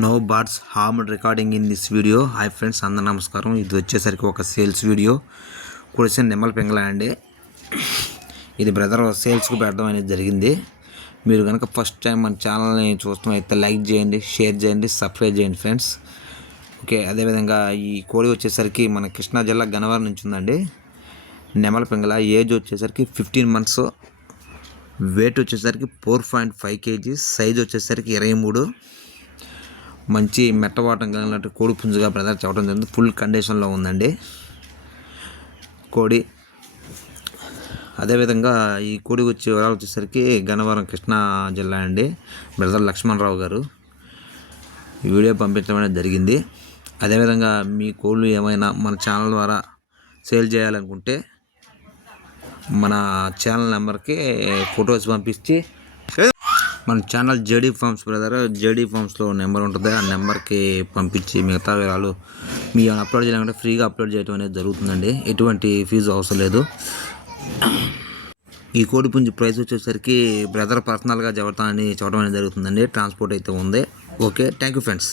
No birds harm recording in this video hi friends అందరు నమస్కారం. ఇది వచ్చేసరికి ఒక సేల్స్ వీడియో కుడిసిన నిమ్మల పింగళ అండి. ఇది బ్రదర్ సేల్స్కి పెడదాం అనేది జరిగింది. మీరు కనుక ఫస్ట్ టైం మన ఛానల్ని చూస్తాం అయితే లైక్ చేయండి షేర్ చేయండి సబ్స్క్రైబ్ చేయండి ఫ్రెండ్స్ ఓకే అదేవిధంగా ఈ కోడి వచ్చేసరికి మన కృష్ణా జిల్లా గనవరం నుంచి ఉందండి. నెమల పింగళ ఏజ్ వచ్చేసరికి ఫిఫ్టీన్ మంత్స్ వెయిట్ వచ్చేసరికి four point five K G size వచ్చేసరికి ఇరవై మూడు. మంచి మెట్టవాటం కలిగినట్టు కోడి పుంజుగా బ్రదర్ చెప్పడం జరిగింది. ఫుల్ కండిషన్లో ఉందండి. కోడి. అదేవిధంగా ఈ కోడి వచ్చే వివరాలు వచ్చేసరికి గన్నవరం కృష్ణా జిల్లా అండి. బ్రదర్ లక్ష్మణరావు గారు వీడియో పంపించడం అనేది జరిగింది. అదేవిధంగా మీ కోళ్ళు ఏమైనా మన ఛానల్ ద్వారా సేల్ చేయాలనుకుంటే మన ఛానల్ నెంబర్కి ఫొటోస్ పంపించి మన channel JD farms brother JD ఫార్మ్స్లో number ఉంటుంది? ఆ నెంబర్కి పంపించి మిగతా వివరాలు మీ అప్లోడ్ చేయాలంటే ఫ్రీగా అప్లోడ్ చేయడం అనేది జరుగుతుందండి. ఎటువంటి ఫీజు అవసరం లేదు. ఈ కోడి పుంజి ప్రైస్ వచ్చేసరికి బ్రదర్ పర్సనల్గా చెబుతానని చెప్పడం అనేది జరుగుతుందండి. ట్రాన్స్పోర్ట్ అయితే ఉంది. Okay thank you friends